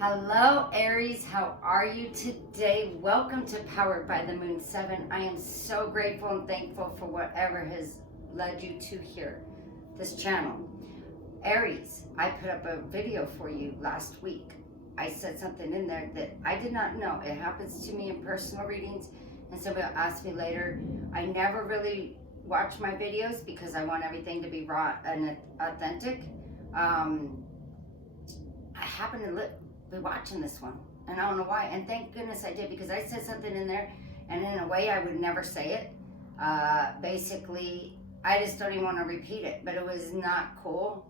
Hello Aries, how are you today? Welcome to Powered by the Moon 7. I am so grateful and thankful for whatever has led you to here, this channel. Aries, I put up a video for you last week. I said something in there that I did not know. It happens to me in personal readings, and somebody will ask me later. I never really watch my videos because I want everything to be raw and authentic. I happen to be watching this one, and I don't know why, and thank goodness I did, because I said something in there and in a way I would never say it. Basically, I just don't even want to repeat it, but it was not cool,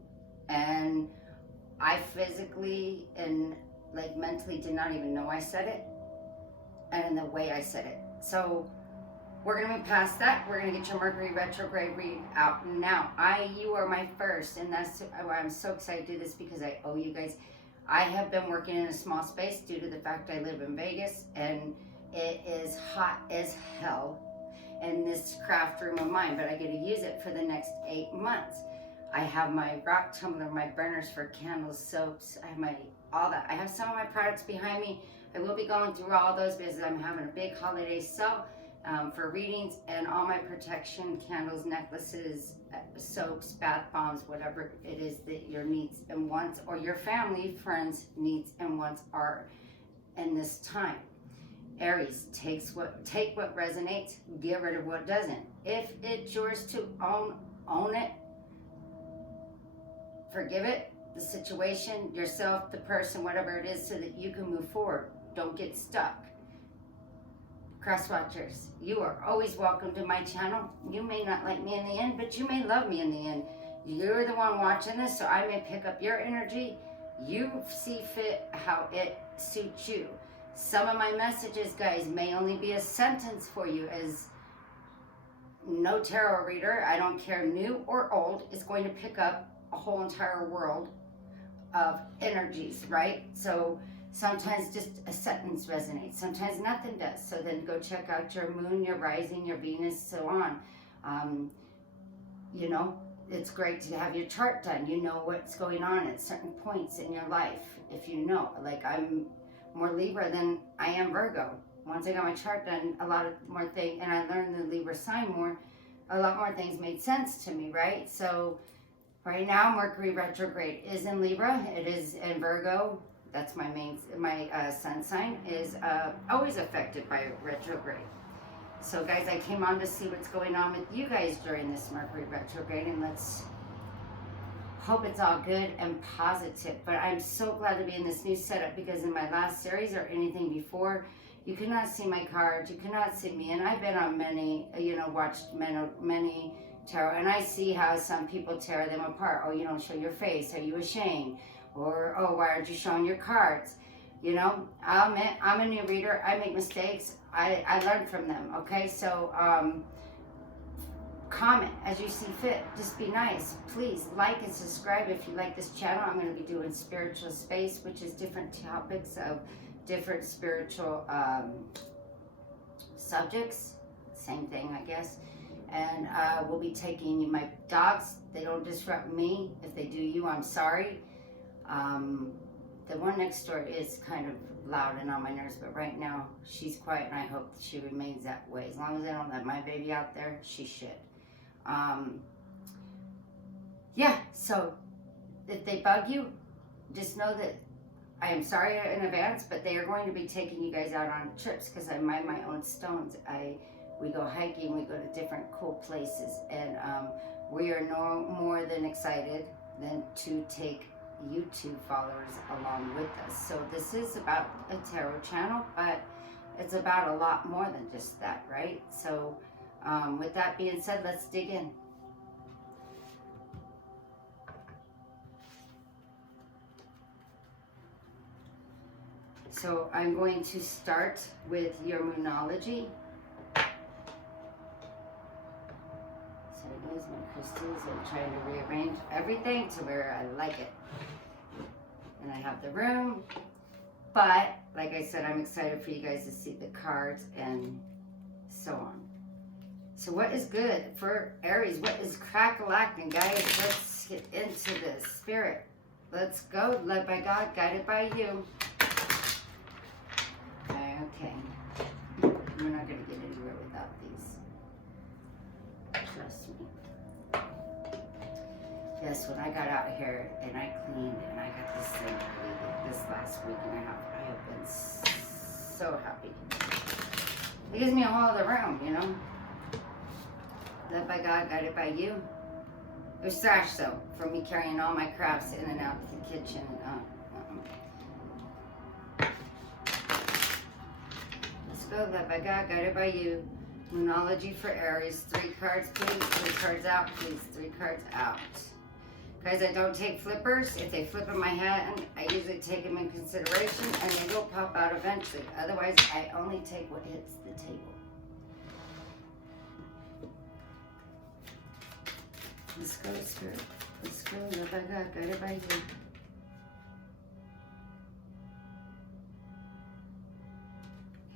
and I physically and like mentally did not even know I said it, and in the way I said it. So we're gonna be past that. We're gonna get your Mercury Retrograde read out now. You are my first, and that's why I'm so excited to do this, because I owe you guys. I have been working in a small space due to the fact I live in Vegas, and it is hot as hell in this craft room of mine, but I get to use it for the next 8 months. I have my rock tumbler, my burners for candles, soaps, I have all that. I have some of my products behind me. I will be going through all those because I'm having a big holiday sale for readings, and all my protection candles, necklaces, soaps, bath bombs, whatever it is that your needs and wants, or your family, friends, needs and wants are in this time. Aries, take what resonates, get rid of what doesn't. If it's yours to own it, forgive it, the situation, yourself, the person, whatever it is, so that you can move forward. Don't get stuck. Cross watchers, you are always welcome to my channel. You may not like me in the end, but you may love me in the end. You're the one watching this, so I may pick up your energy. You see fit how it suits you. Some of my messages, guys, may only be a sentence for you. As no tarot reader, I don't care new or old, is going to pick up a whole entire world of energies, right? So sometimes just a sentence resonates, sometimes nothing does. So then go check out your moon, your rising, your Venus, so on. You know, it's great to have your chart done. You know what's going on at certain points in your life. If you know, like I'm more Libra than I am Virgo. Once I got my chart done, a lot of more things, and I learned the Libra sign more, a lot more things made sense to me, right? So right now, Mercury retrograde is in Libra. It is in Virgo. That's my sun sign is always affected by retrograde. So guys, I came on to see what's going on with you guys during this Mercury retrograde, and let's hope it's all good and positive. But I'm so glad to be in this new setup, because in my last series or anything before, you could not see my cards, you could not see me, and I've been on many, watched many tarot, and I see how some people tear them apart. Oh, you don't show your face, are you ashamed? Or, oh, why aren't you showing your cards? You know, I'm a new reader. I make mistakes. I learn from them, okay? So, comment as you see fit. Just be nice. Please like and subscribe if you like this channel. I'm going to be doing spiritual space, which is different topics of different spiritual subjects. Same thing, I guess. And we'll be taking you. My dogs, they don't disrupt me. If they do you, I'm sorry. The one next door is kind of loud and on my nerves, but right now she's quiet, and I hope she remains that way. As long as I don't let my baby out there, she should. Yeah, so if they bug you, just know that I am sorry in advance, but they are going to be taking you guys out on trips, because I mine my own stones. We go hiking, we go to different cool places, and we are no more than excited than to take YouTube followers along with us. So this is about a tarot channel, but it's about a lot more than just that, right? So with that being said, let's dig in. So I'm going to start with your moonology. So there's my crystals. I'm trying to rearrange everything to where I like it. And I have the room, but like I said, I'm excited for you guys to see the cards and so on. So what is good for Aries? What is crack-a-lacking, guys? Let's get into this. Spirit, let's go. Led by God, guided by you. Okay. We're not going to get anywhere without these. Trust me. Yes, when I got out here and I cleaned and I got this thing ready this last week and a half, I have been so happy. It gives me a whole other room, you know. Led by God, guided by you. It was trash though, for me carrying all my crafts in and out of the kitchen. Let's go, led by God, guided by you. Moonology for Aries. 3 cards, please. 3 cards out, please. 3 cards out. Guys, I don't take flippers. If they flip in my hand, I usually take them in consideration and they will pop out eventually. Otherwise, I only take what hits the table. Let's go, Spirit. Let's go, led by God, guided by you.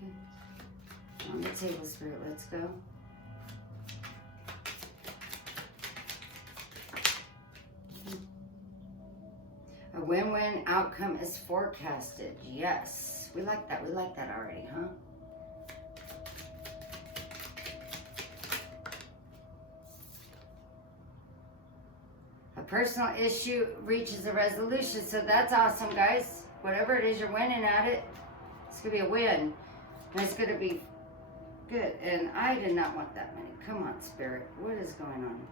Okay. On the table, Spirit, let's go. A win-win outcome is forecasted. Yes. We like that. We like that already, huh? A personal issue reaches a resolution. So that's awesome, guys. Whatever it is, you're winning at it. It's going to be a win. And it's going to be good. And I did not want that many. Come on, Spirit. What is going on?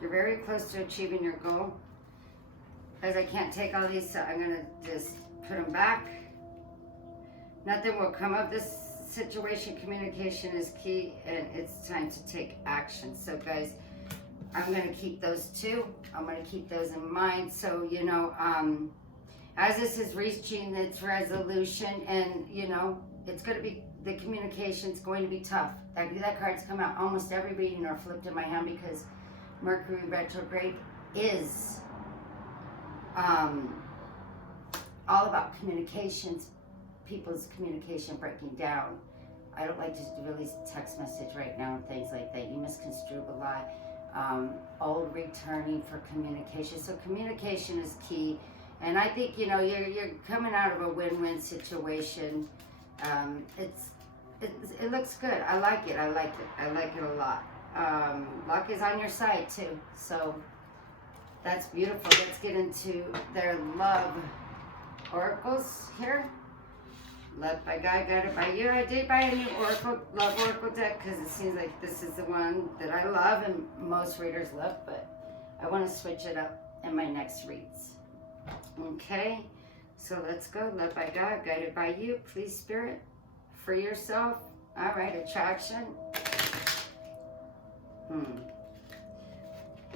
You're very close to achieving your goal. Guys, I can't take all these, so I'm going to just put them back. Nothing will come of this situation. Communication is key, and it's time to take action. So, guys, I'm going to keep those 2. I'm going to keep those in mind. So, you know, as this is reaching its resolution, and, you know, it's going to be, the communication's going to be tough. That card's come out almost every reading or flipped in my hand because Mercury Retrograde is all about communications, people's communication breaking down. I don't like to release a text message right now and things like that. You misconstrue a lot. Old returning for communication. So communication is key. And I think, you know, you're coming out of a win-win situation. It looks good. I like it. I like it. I like it a lot. Luck is on your side too. So that's beautiful. Let's get into their love oracles here. Led by God, guided by you. I did buy a new love oracle deck because it seems like this is the one that I love and most readers love, but I want to switch it up in my next reads. Okay, so let's go. Led by God, guided by you. Please, Spirit, free yourself. All right, attraction.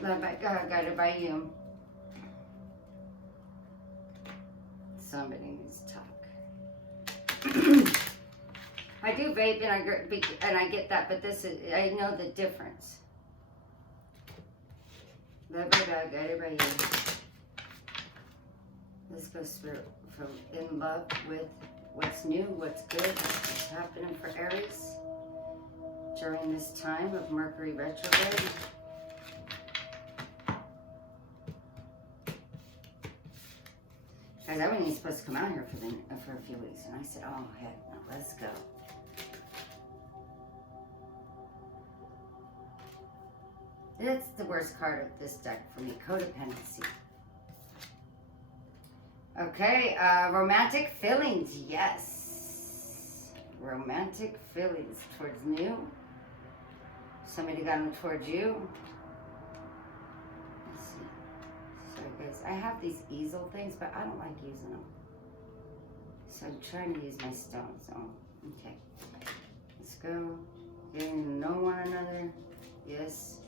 Led by God, guided by you. Somebody needs to talk. I do vape and I get that, but this is, I know the difference. Led by God, guided by you. Let's go, Spirit, from in love with what's new, what's good, what's happening for Aries during this time of Mercury Retrograde. Guys, I wasn't even supposed to come out here for a few weeks, and I said, oh, heck no, let's go. That's the worst card of this deck for me, codependency. Okay, romantic feelings, yes. Romantic feelings towards new. Somebody got them towards you. Let's see. Sorry guys, I have these easel things, but I don't like using them. So I'm trying to use my stones. So, okay. Let's go. Getting to know one another. Yes.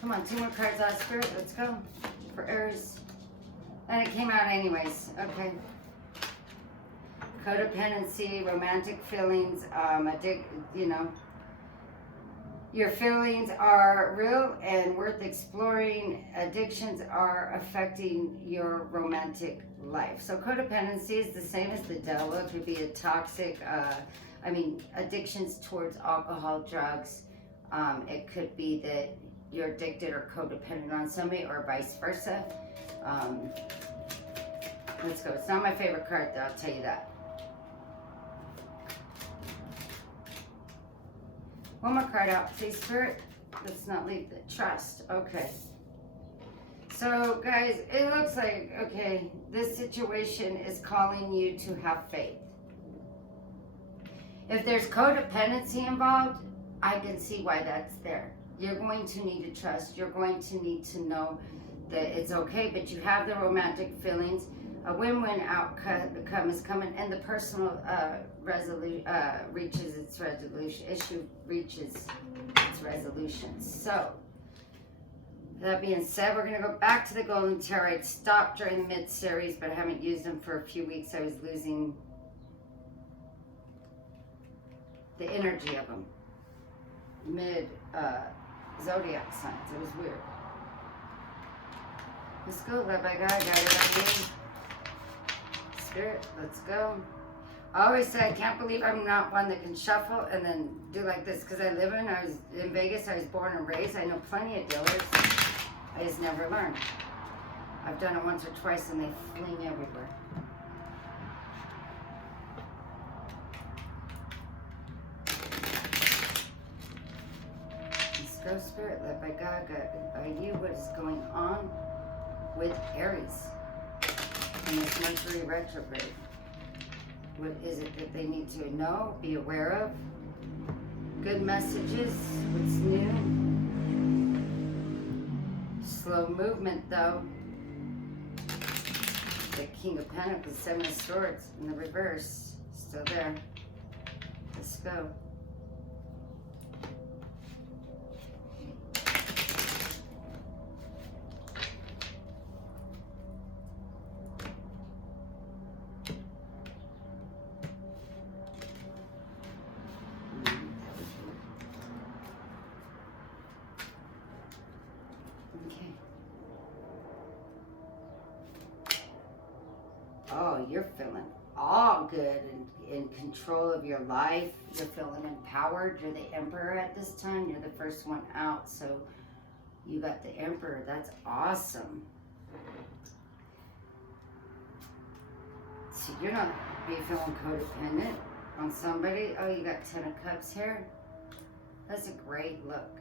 Come on, 2 more cards out of Spirit. Let's go. For Aries. And it came out anyways. Okay. Codependency, romantic feelings, you know. Your feelings are real and worth exploring. Addictions are affecting your romantic life. So codependency is the same as the devil. It could be a toxic, addictions towards alcohol, drugs. It could be that you're addicted or codependent on somebody or vice versa. Let's go. It's not my favorite card, though, I'll tell you that. One more card out, please, Spirit. Let's not leave the trust. Okay. So, guys, it looks like, okay, this situation is calling you to have faith. If there's codependency involved, I can see why that's there. You're going to need to trust. You're going to need to know that it's okay, but you have the romantic feelings. A win-win outcome is coming, and the personal reaches its resolution. Issue reaches its resolution. So, that being said, we're going to go back to the Golden Tarot. I stopped during the mid-series, but I haven't used them for a few weeks. I was losing the energy of them. Zodiac signs. It was weird. Let's go, led by God, guided by me. Spirit, let's go. I always say I can't believe I'm not one that can shuffle and then do like this, because I was in Vegas, I was born and raised. I know plenty of dealers. I just never learned. I've done it once or twice and they fling everywhere. Let's go, Spirit, led by God, guided by you. What is going on with Aries in this Mercury Retrograde? What is it that they need to know, be aware of? Good messages, what's new? Slow movement, though. The King of Pentacles, Seven of Swords in the reverse, still there. Let's go. Oh, you're feeling all good and in control of your life. You're feeling empowered. You're the Emperor at this time. You're the first one out. So you got the Emperor. That's awesome. So you're not feeling codependent on somebody. Oh, you got Ten of Cups here. That's a great look.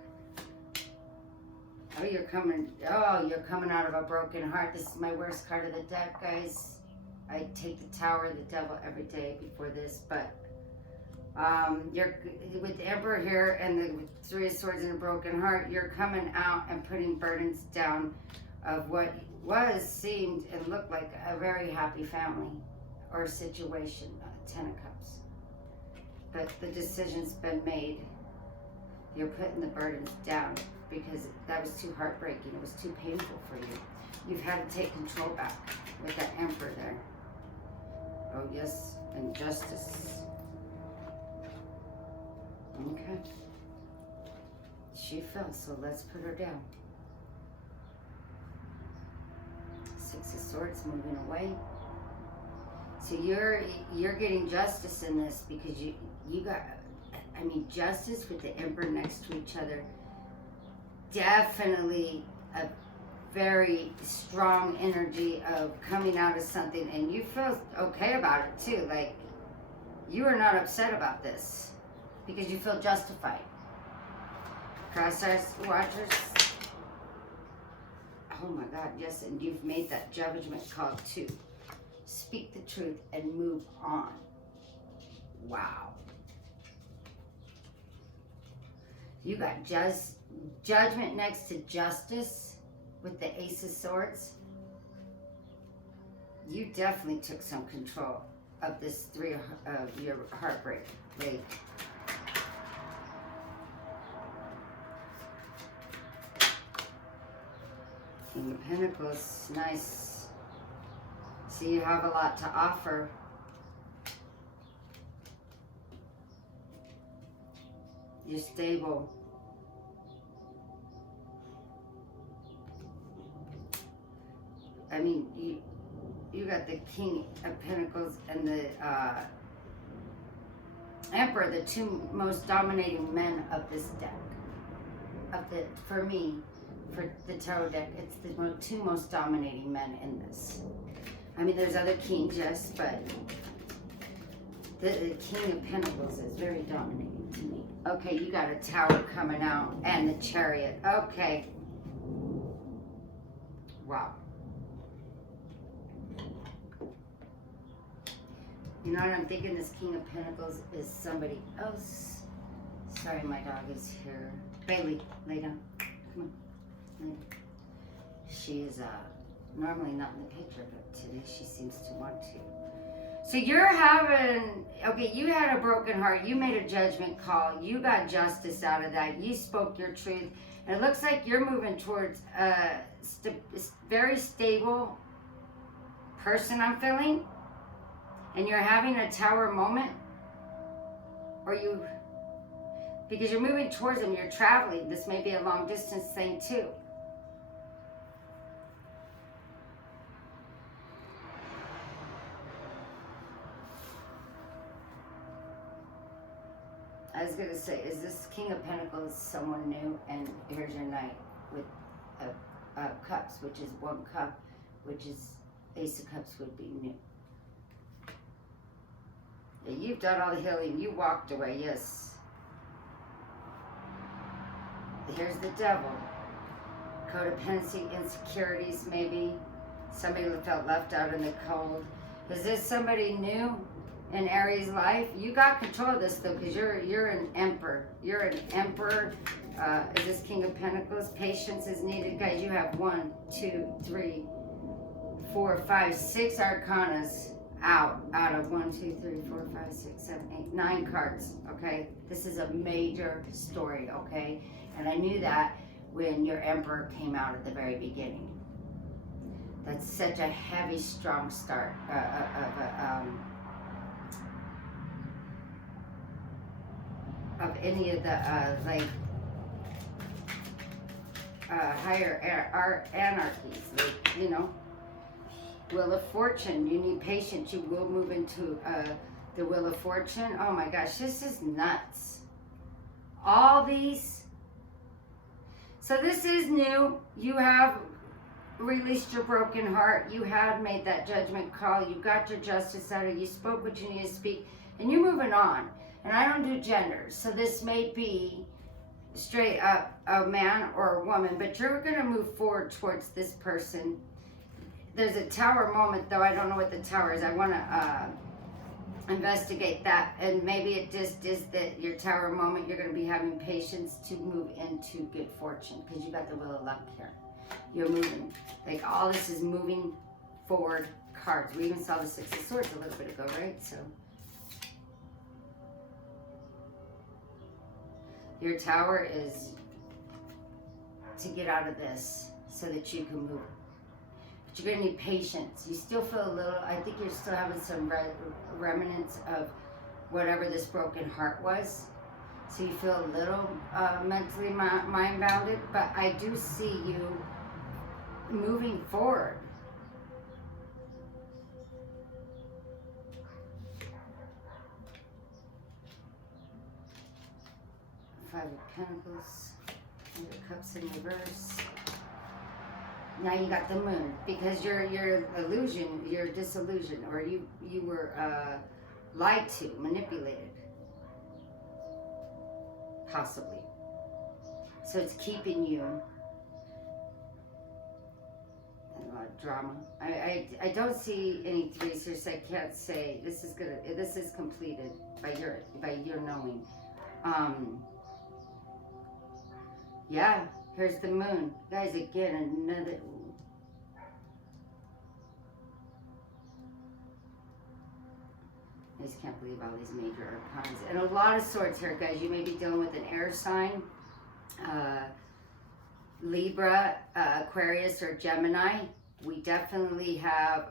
Oh, you're coming out of a broken heart. This is my worst card of the deck, guys. I take the Tower of the Devil every day before this, but you're with the Emperor here and the Three of Swords and a broken heart. You're coming out and putting burdens down of what seemed and looked like a very happy family or situation. Ten of Cups, but the decision's been made. You're putting the burdens down because that was too heartbreaking. It was too painful for you. You've had to take control back with that Emperor there. Oh, yes, and justice. Okay. She fell, so let's put her down. Six of Swords moving away. So you're getting justice in this because you got, I mean, justice with the Emperor next to each other. Definitely a very strong energy of coming out of something, and you feel okay about it too. Like, you are not upset about this because you feel justified. Cross-eyes watchers. Oh my God, yes, and you've made that judgment call too. Speak the truth and move on. Wow. You got judgment next to justice. With the Ace of Swords, you definitely took some control of this three of your heartbreak, lady. King of Pentacles, nice. So you have a lot to offer. You're stable. I mean, you got the King of Pentacles and the Emperor, the two most dominating men of this deck. For me, for the tarot deck, it's the two most dominating men in this. I mean, there's other kings, yes, but the King of Pentacles is very dominating to me. Okay, you got a Tower coming out and the Chariot. Okay. Wow. You know what I'm thinking? This King of Pentacles is somebody else. Sorry, my dog is here. Bailey, lay down. Come on. She is normally not in the picture, but today she seems to want to. So you're having, okay, you had a broken heart. You made a judgment call. You got justice out of that. You spoke your truth. And it looks like you're moving towards a very stable person, I'm feeling. And you're having a Tower moment. Or you, because you're moving towards them, you're traveling. This may be a long distance thing too. I was going to say, is this King of Pentacles someone new? And here's your Knight with Cups, which is one cup, which is Ace of Cups would be new. Yeah, you've done all the healing. You walked away, yes. Here's the Devil. Codependency, insecurities, maybe. Somebody felt left out in the cold. Is this somebody new in Aries' life? You got control of this though, because you're an Emperor. You're an Emperor. Is this King of Pentacles? Patience is needed. Guys, you have 1, 2, 3, 4, 5, 6 arcanas out of 1, 2, 3, 4, 5, 6, 7, 8, 9 cards. Okay, this is a major story. Okay, and I knew that when your Emperor came out at the very beginning. That's such a heavy, strong start of any of the higher anarchies, like, you know. Wheel of Fortune, you need patience. You will move into the Wheel of Fortune. Oh my gosh, this is nuts. All these. So this is new. You have released your broken heart. You have made that judgment call. You got your justice out of it. You spoke what you need to speak. And you're moving on. And I don't do genders. So this may be straight up a man or a woman. But you're going to move forward towards this person. There's a Tower moment, though. I don't know what the Tower is. I want to investigate that. And maybe it just is that your Tower moment, you're going to be having patience to move into good fortune. Because you got the Wheel of Luck here. You're moving. Like, all this is moving forward cards. We even saw the Six of Swords a little bit ago, right? So your Tower is to get out of this so that you can move. But you're going to need patience. You still feel a little, I think you're still having some remnants of whatever this broken heart was. So you feel a little mentally mind-bounded. But I do see you moving forward. Five of Pentacles, and the Cups in reverse. Now you got the Moon, because your illusion, you're disillusioned, or you were lied to, manipulated, possibly. So it's keeping you. A lot of drama. I don't see any threes here, so I can't say this is completed by your knowing. Yeah, here's the Moon. Guys, again, another. I just can't believe all these major arcanas. And a lot of Swords here, guys. You may be dealing with an air sign. Libra, Aquarius, or Gemini. We definitely have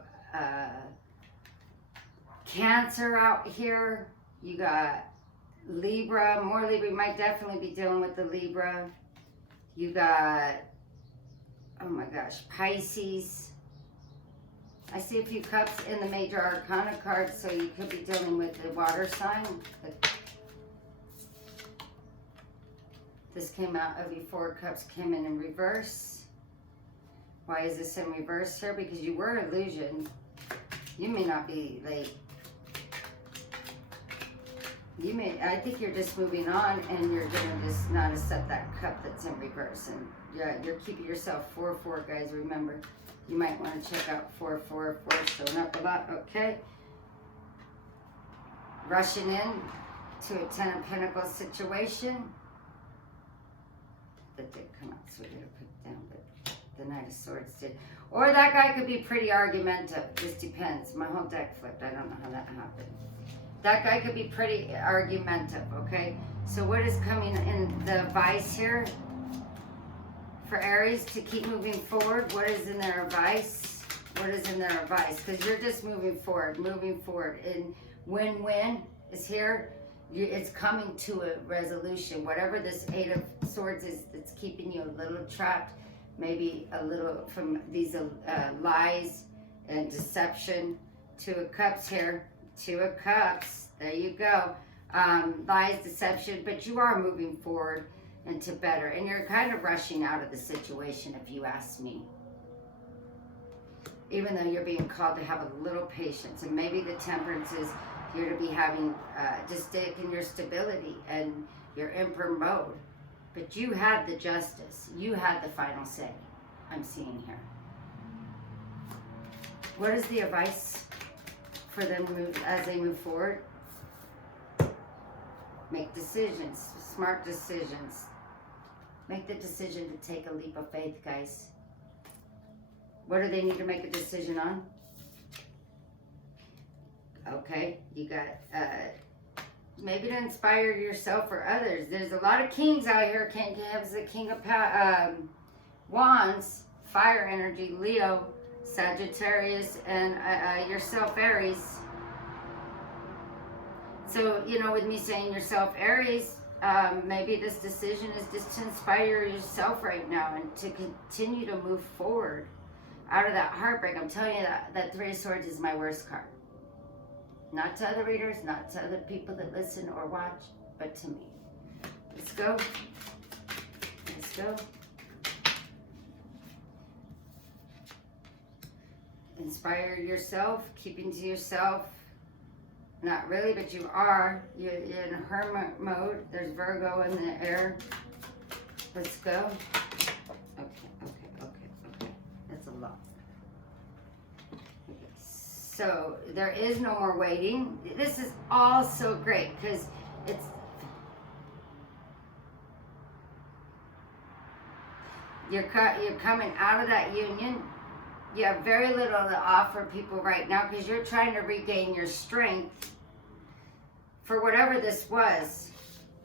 Cancer out here. You got Libra, more Libra. You might definitely be dealing with the Libra. You got, oh my gosh, Pisces. I see a few Cups in the major arcana cards, so you could be dealing with the water sign. This came out of you. Four Cups came in reverse. Why is this in reverse here? Because you were illusioned. You may not be late. I think you're just moving on, and you're gonna just not accept that cup that's in reverse. And yeah, you're keeping yourself 4-4, guys. Remember, you might want to check out 4-4, showing up a lot. Okay. Rushing in to a 10 of Pentacles situation. That did come out, so we're gonna put it down, but the Knight of Swords did. Or that guy could be pretty argumentative. Just depends. My whole deck flipped. I don't know how that happened. That guy could be pretty argumentative, okay? So what is coming in the advice here for Aries to keep moving forward? What is in their advice? What is in their advice? Because you're just moving forward. And win-win is here. It's coming to a resolution. Whatever this 8 of Swords is that's keeping you a little trapped, maybe a little from these lies and deception. 2 of Cups here. 2 of Cups, there you go. Lies, deception, but you are moving forward into better. And you're kind of rushing out of the situation, if you ask me. Even though you're being called to have a little patience. And maybe the Temperance is you're to be having, just stick in your stability and your Emperor mode. But you had the Justice. You had the final say, I'm seeing here. What is the advice for them as they move forward? Make decisions, smart decisions. Make the decision to take a leap of faith, guys. What do they need to make a decision on? Okay, you got, maybe to inspire yourself or others. There's a lot of kings out here. Can't have the King of Wands, fire energy, Leo, Sagittarius, and yourself, Aries. So, you know, with me saying yourself, Aries, maybe this decision is just to inspire yourself right now and to continue to move forward out of that heartbreak. I'm telling you that 3 of Swords is my worst card. Not to other readers, not to other people that listen or watch, but to me. Let's go. Let's go. Inspire yourself, keeping to yourself. Not really, but you are. You're in hermit mode. There's Virgo in the air. Let's go. Okay. That's a lot. Okay. So there is no more waiting. This is all so great because it's you're coming out of that union. You have very little to offer people right now because you're trying to regain your strength for whatever this was.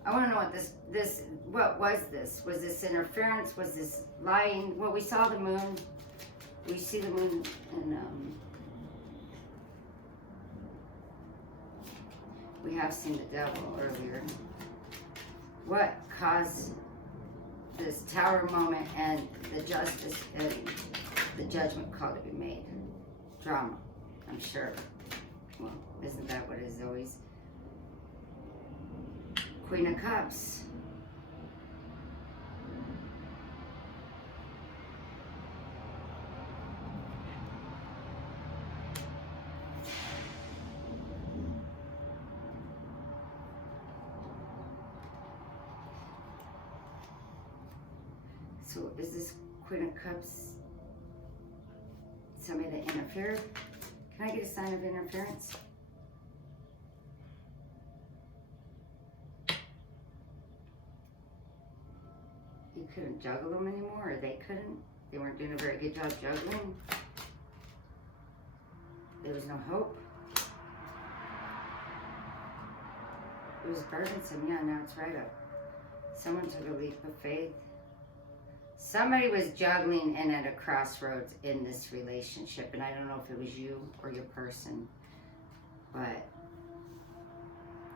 I want to know what was this? Was this interference? Was this lying? Well, we saw the moon. We see the moon and we have seen the devil earlier. What caused this Tower moment and the justice and the judgment call to be made? Drama, I'm sure. Well, isn't that what it is always? Queen of Cups. So is this Queen of Cups somebody that interfered? Can I get a sign of interference? You couldn't juggle them anymore, or they couldn't? They weren't doing a very good job juggling? There was no hope? It was burdensome, yeah, now it's right up. Someone took a leap of faith. Somebody was juggling and at a crossroads in this relationship, and I don't know if it was you or your person, but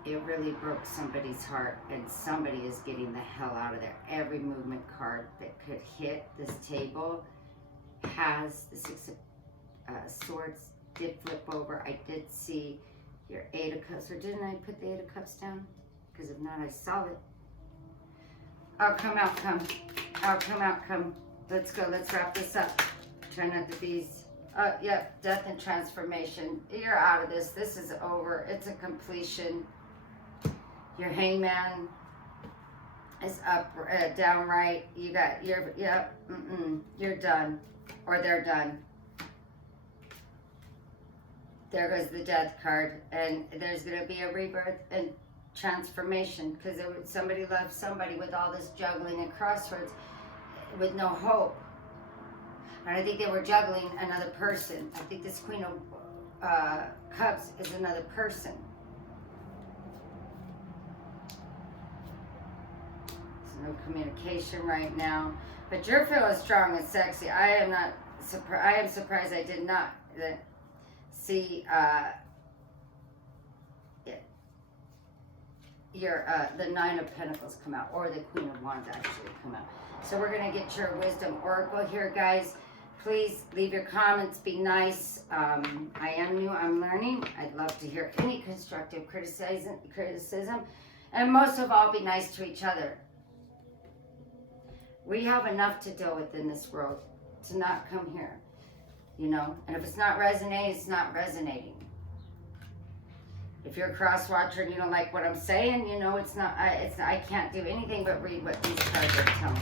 it really broke somebody's heart, and somebody is getting the hell out of there. Every movement card that could hit this table has the 6 of Swords did flip over. I did see your 8 of Cups, or didn't I put the 8 of Cups down? Because if not, I saw it. Outcome. Outcome. Let's go. Let's wrap this up. Try not to be Yep, death and transformation. You're out of this. This is over. It's a completion. Your hangman is up, down, right. You got your, yep, you're done. Or they're done. There goes the death card. And there's going to be a rebirth and transformation. Because somebody left somebody with all this juggling and crossroads with no hope. And I think they were juggling another person. I think this Queen of Cups is another person. There's no communication right now. But you're feeling strong and sexy. I am not surprised. I am surprised I did not see the Nine of Pentacles come out. Or the Queen of Wands actually come out. So we're going to get your wisdom oracle here, guys. Please leave your comments. Be nice. I am new. I'm learning. I'd love to hear any constructive criticism. And most of all, be nice to each other. We have enough to deal with in this world to not come here. You know? And if it's not resonating, it's not resonating. If you're a cross watcher and you don't like what I'm saying, you know it's not. I can't do anything but read what these cards are telling me.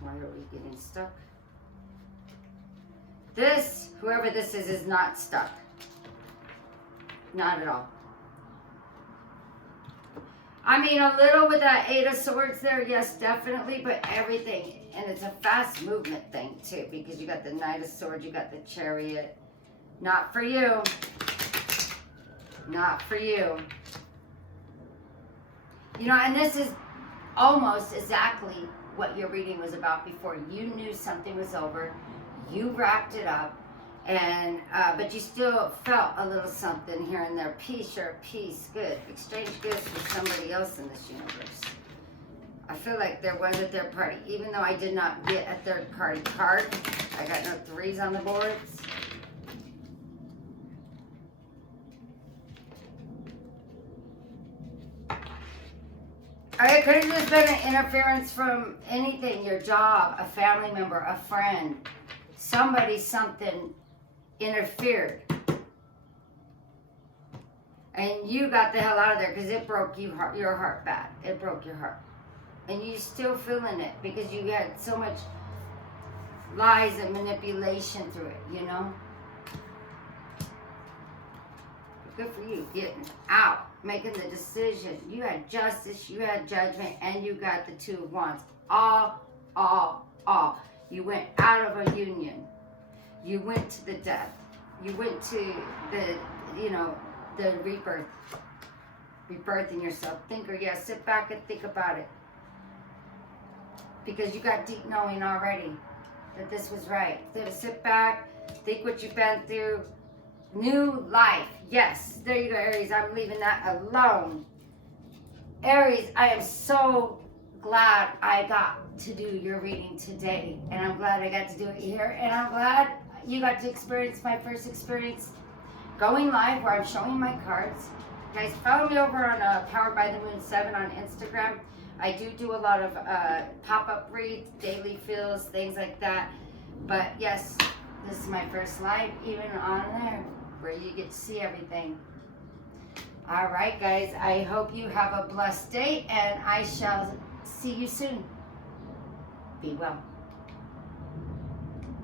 Why are we getting stuck? This, whoever this is not stuck. Not at all. I mean, a little with that Eight of Swords there, yes, definitely, but everything. And it's a fast movement thing, too, because you got the Knight of Swords, you got the Chariot. Not for you. Not for you. You know, and this is almost exactly what your reading was about before. You knew something was over. You wrapped it up. And but you still felt a little something here and there. Peace, you're at peace. Good. Exchange gifts with somebody else in this universe. I feel like there was a third party. Even though I did not get a third party card. I got no threes on the boards. It could have just been an interference from anything. Your job, a family member, a friend. Somebody, something interfered. And you got the hell out of there because it broke your heart bad. It broke your heart. And you're still feeling it because you had so much lies and manipulation through it, you know? Good for you, getting out, making the decision. You had justice, you had judgment, and you got the Two of Wands. All. You went out of a union. You went to the death. You went to the rebirth. Rebirthing yourself. Sit back and think about it. Because you got deep knowing already that this was right. So sit back, think what you've been through. New life. Yes, there you go, Aries. I'm leaving that alone. Aries, I am so glad I got to do your reading today. And I'm glad I got to do it here. And I'm glad you got to experience my first experience going live where I'm showing my cards. Guys, follow me over on Powered by the Moon 7 on Instagram. I do a lot of pop-up reads, daily feels, things like that. But yes, this is my first live, even on there, where you get to see everything. All right, guys, I hope you have a blessed day, and I shall see you soon. Be well.